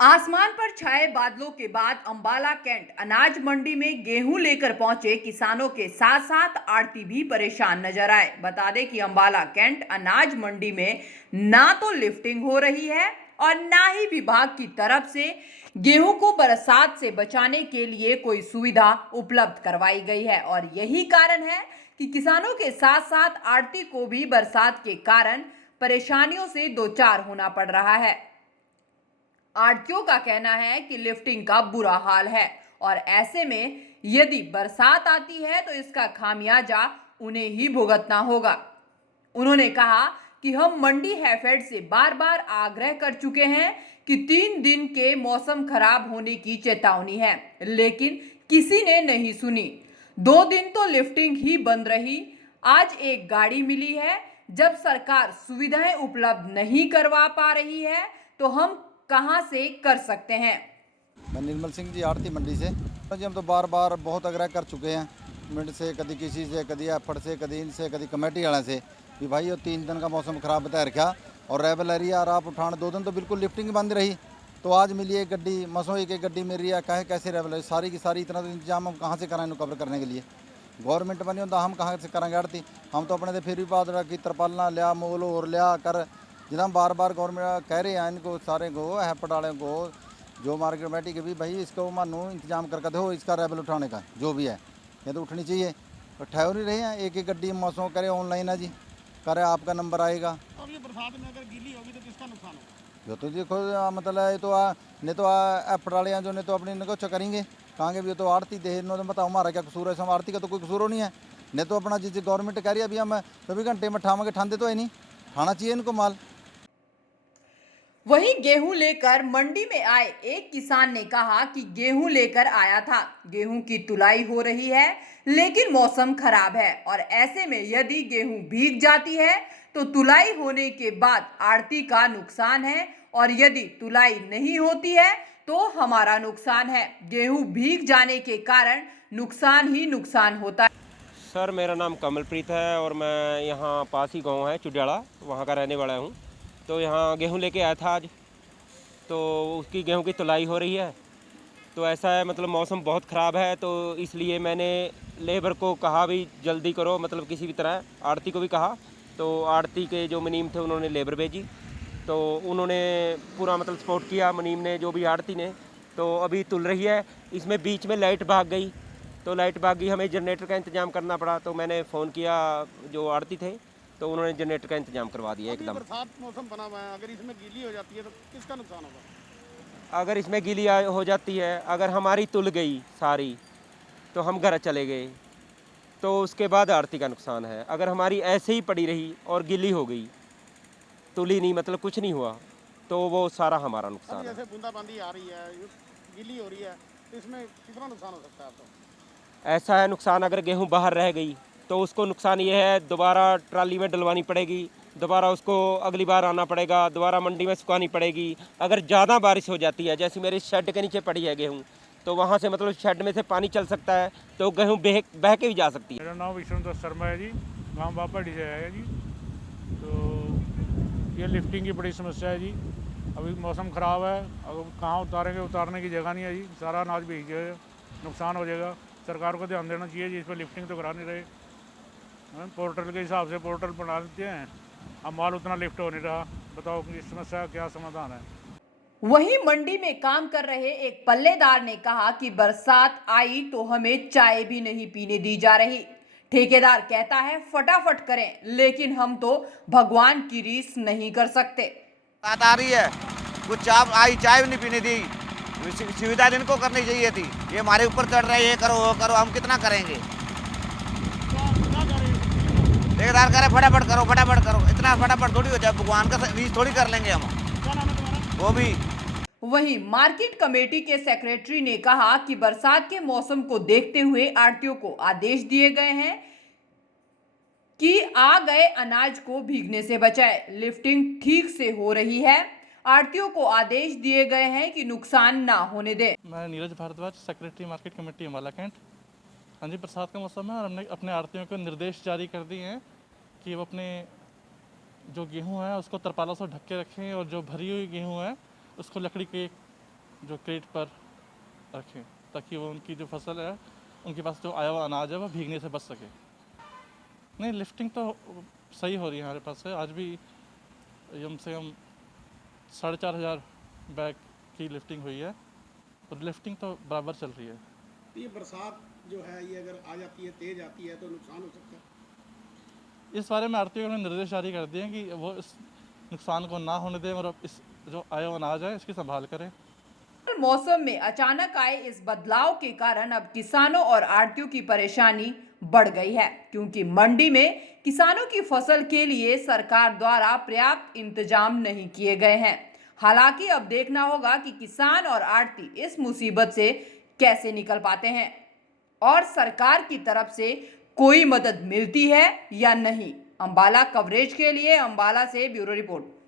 आसमान पर छाए बादलों के बाद अंबाला कैंट अनाज मंडी में गेहूं लेकर पहुंचे किसानों के साथ साथ आड़ती भी परेशान नजर आए। बता दें कि अंबाला कैंट अनाज मंडी में ना तो लिफ्टिंग हो रही है और ना ही विभाग की तरफ से गेहूं को बरसात से बचाने के लिए कोई सुविधा उपलब्ध करवाई गई है। और यही कारण है कि किसानों के साथ साथ आड़ती को भी बरसात के कारण परेशानियों से दो चार होना पड़ रहा है। आढ़तियों का कहना है कि लिफ्टिंग का बुरा हाल है और ऐसे में यदि बरसात आती है तो इसका खामियाजा उन्हें ही भुगतना होगा। उन्होंने कहा कि हम मंडी हैफेड से बार बार आग्रह कर चुके हैं कि 3 दिन के मौसम खराब होने की चेतावनी है, लेकिन किसी ने नहीं सुनी। 2 दिन तो लिफ्टिंग ही बंद रही। आज एक गाड़ी मिली है। जब सरकार सुविधाएं उपलब्ध नहीं करवा पा रही है तो हम कहां से कर सकते हैं। मैं निर्मल सिंह जी आड़ती मंडी से जी। हम तो बार बार बहुत आग्रह कर चुके हैं मिनट से, कभी किसी से, कभी एफर्ट से, कभी इनसे, कभी कमेटी वाले से कि भाई ये 3 दिन का मौसम खराब बता रखा और रेबल एरिया और आप उठान 2 दिन तो बिल्कुल लिफ्टिंग बंद रही। तो आज मिली एक गड्डी, मसों एक गड्डी मिल रही है। कहे कैसे रेबल सारी की सारी इतना तो इंतजाम हम कहाँ से कराएं कवर करने के लिए। गवर्नमेंट बनी होता हम कहाँ से करेंगे आड़ती। हम तो अपने से फिर भी बात की तरपालना लिया, मोल और लिया कर जितना बार बार गवर्नमेंट कह रहे हैं इनको सारे को हैपट वाले को जो मार्केट कमेटी के भी भाई इसको मानो इंतजाम करके दो इसका रेबल उठाने का जो भी है। ये तो उठनी चाहिए, तो ठहर नहीं रहे हैं। एक गड्डी मौसम करे ऑनलाइन है जी, करे आपका नंबर आएगा। अब ये बरसात में अगर गीली होगी तो किसका नुकसान होगा? जो तो देखो मतलब ये तो नहीं तो एफर्ट वाले हैं जो नहीं तो अपने इनको करेंगे कहेंगे भी तो आड़ती दे नो तो बताओ हमारा क्या कसूर है। हम आड़ती का तो कोई कसूर नहीं है। नहीं तो अपना जिस गवर्नमेंट कह रही है अभी हम 24 घंटे में ठावेंगे, ठांदे तो है नहीं, ठाना चाहिए इनको माल। वहीं गेहूं लेकर मंडी में आए एक किसान ने कहा कि गेहूं लेकर आया था, गेहूं की तुलाई हो रही है लेकिन मौसम खराब है और ऐसे में यदि गेहूं भीग जाती है तो तुलाई होने के बाद आड़ती का नुकसान है और यदि तुलाई नहीं होती है तो हमारा नुकसान है। गेहूं भीग जाने के कारण नुकसान ही नुकसान होता है। सर मेरा नाम कमलप्रीत है और मैं यहाँ पास ही गाँव है चुडियाला, वहाँ का रहने वाला हूँ। तो यहाँ गेहूं लेके आया था आज, तो उसकी गेहूं की तुलाई हो रही है। तो ऐसा है मतलब मौसम बहुत ख़राब है, तो इसलिए मैंने लेबर को कहा भी जल्दी करो, मतलब किसी भी तरह आड़ती को भी कहा। तो आड़ती के जो मुनीम थे उन्होंने लेबर भेजी, तो उन्होंने पूरा मतलब सपोर्ट किया मुनीम ने, जो भी आड़ती ने। तो अभी तुल रही है। इसमें बीच में लाइट भाग गई, तो लाइट भाग गई, हमें जनरेटर का इंतज़ाम करना पड़ा। तो मैंने फ़ोन किया जो आड़ती थे, तो उन्होंने जनरेटर का इंतजाम करवा दिया एकदम। बरसात मौसम बना हुआ है, अगर इसमें गीली हो जाती है तो किसका नुकसान होगा? अगर इसमें गीली हो जाती है, अगर हमारी तुल गई सारी तो हम घर चले गए, तो उसके बाद आड़ती का नुकसान है। अगर हमारी ऐसे ही पड़ी रही और गीली हो गई, तुली नहीं मतलब कुछ नहीं हुआ, तो वो सारा हमारा नुकसान है। जैसे बूंदाबांदी आ रही है, गीली हो रही है, तो इसमें कितना नुकसान हो सकता है आपको? ऐसा है नुकसान, अगर गेहूँ बाहर रह गई तो उसको नुकसान ये है दोबारा ट्राली में डलवानी पड़ेगी, दोबारा उसको अगली बार आना पड़ेगा, दोबारा मंडी में सुखानी पड़ेगी। अगर ज़्यादा बारिश हो जाती है, जैसे मेरी शेड के नीचे पड़ी है गेहूँ, तो वहाँ से मतलब शेड में से पानी चल सकता है, तो गेहूँ बह के भी जा सकती है। मेरा नाम विष्णुदत्त शर्मा है जी, गांव बापाडी से है जी। तो ये लिफ्टिंग की बड़ी समस्या है जी। अभी मौसम ख़राब है, अब कहाँ उतारेंगे, उतारने की जगह नहीं है जी। सारा अनाज भीग जाएगा, नुकसान हो जाएगा। सरकार को ध्यान देना चाहिए जी, इस पर लिफ्टिंग तो करा नहीं रहे। पोर्टल के हिसाब से पोर्टल बना देते हैं, अब माल उतना लिफ्ट हो नहीं रहा। बताओ इस समस्या का क्या समाधान है? वहीं मंडी में काम कर रहे एक पल्लेदार ने कहा कि बरसात आई तो हमें चाय भी नहीं पीने दी जा रही। ठेकेदार कहता है फटाफट करें, लेकिन हम तो भगवान की रीस नहीं कर सकते। बात आ रही है, कुछ चाय भी नहीं पीने दी। सुविधा इनको करनी चाहिए थी। ये हमारे ऊपर चढ़ रहे, ये करो वो करो, हम कितना करेंगे? ठेकेदार करे फटाफट करो, इतना फटाफट थोड़ी हो जाए, भगवान का रीस थोड़ी कर लेंगे हम वो भी। वहीं मार्केट कमेटी के सेक्रेटरी ने कहा कि बरसात के मौसम को देखते हुए आढ़तियों को आदेश दिए गए हैं कि आ गए अनाज को भीगने से बचाए। लिफ्टिंग ठीक से हो रही है। आढ़तियों को आदेश दिए गए हैं कि नुकसान ना होने दें। मैं Neeraj Bhardwaj, secretary market committee Ambala cantt. हाँ जी, बरसात का मौसम है और हमने अपने आढ़तियों को निर्देश जारी कर दिए हैं कि वो अपने जो गेहूं है उसको तरपालों से ढक के रखें और जो भरी हुई गेहूं है उसको लकड़ी के जो क्रेट पर रखें, ताकि वो उनकी जो फसल है, उनके पास जो आया हुआ अनाज है वो भीगने से बच सके। नहीं, लिफ्टिंग तो सही हो रही है हमारे पास से। आज भी कम से कम 4,500 बैग की लिफ्टिंग हुई है, और लिफ्टिंग तो बराबर चल रही है। तो ये बरसात जो है ये अगर आ जाती है, तेज आती है, तो नुकसान हो सकता है। इस बारे में आड़तियों ने निर्देश जारी कर दिए हैं कि वो इस नुकसान को ना होने दें, और इस जो आया हुआ अनाज है इसकी संभाल करें। मौसम में अचानक आए इस बदलाव के कारण अब किसानों और आढ़तियों की परेशानी बढ़ गई है, क्योंकि मंडी में किसानों की फसल के लिए सरकार द्वारा पर्याप्त इंतजाम नहीं किए गए हैं। हालांकि अब देखना होगा कि किसान और आढ़ती इस मुसीबत से कैसे निकल पाते हैं और सरकार की तरफ से कोई मदद मिलती है या नहीं। अंबाला कवरेज के लिए अंबाला से ब्यूरो रिपोर्ट।